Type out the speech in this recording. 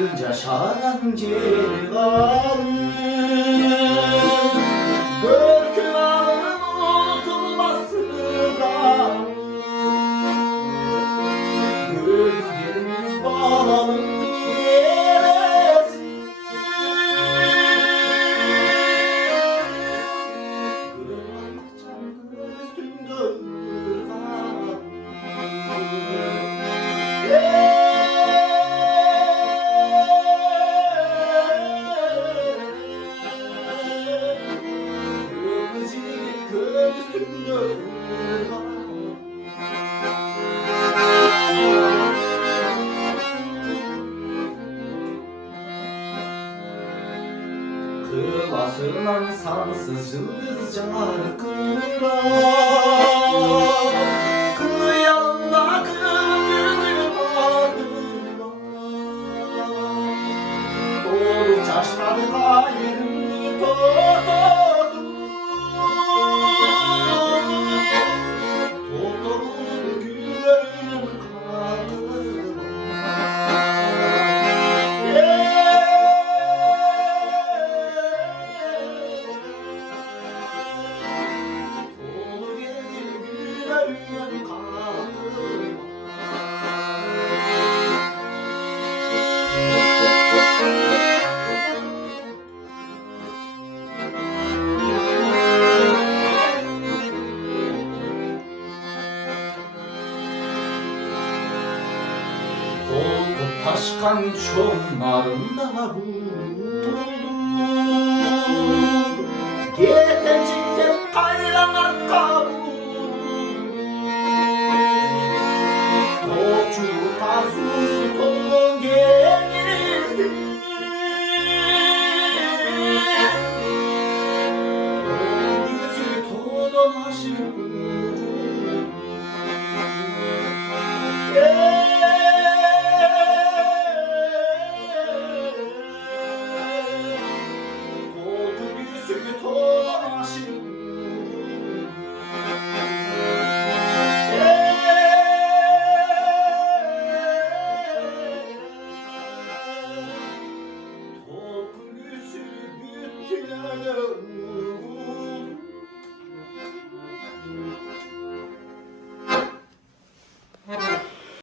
yaşaran civanım. Görküm anın unutulmasına gözlerimiz bağlanıp diyeresin. Kırıldıkça üstümde ırgan. Kırılasılan sansız yıldız çarkılar, kıyanla gündüzü pardılar. Dolu çaşmadı kalbimi topladım. Topladım güllerim kalbime. Dolu geldi güllerim kalbime. Doldu taşkan çomlarında buldum. Getirecektim kaynanak kabuğum. Tokçu tasusu ton gelirdi. Yüzü todan aşık. Tok gülüsü bütünüm.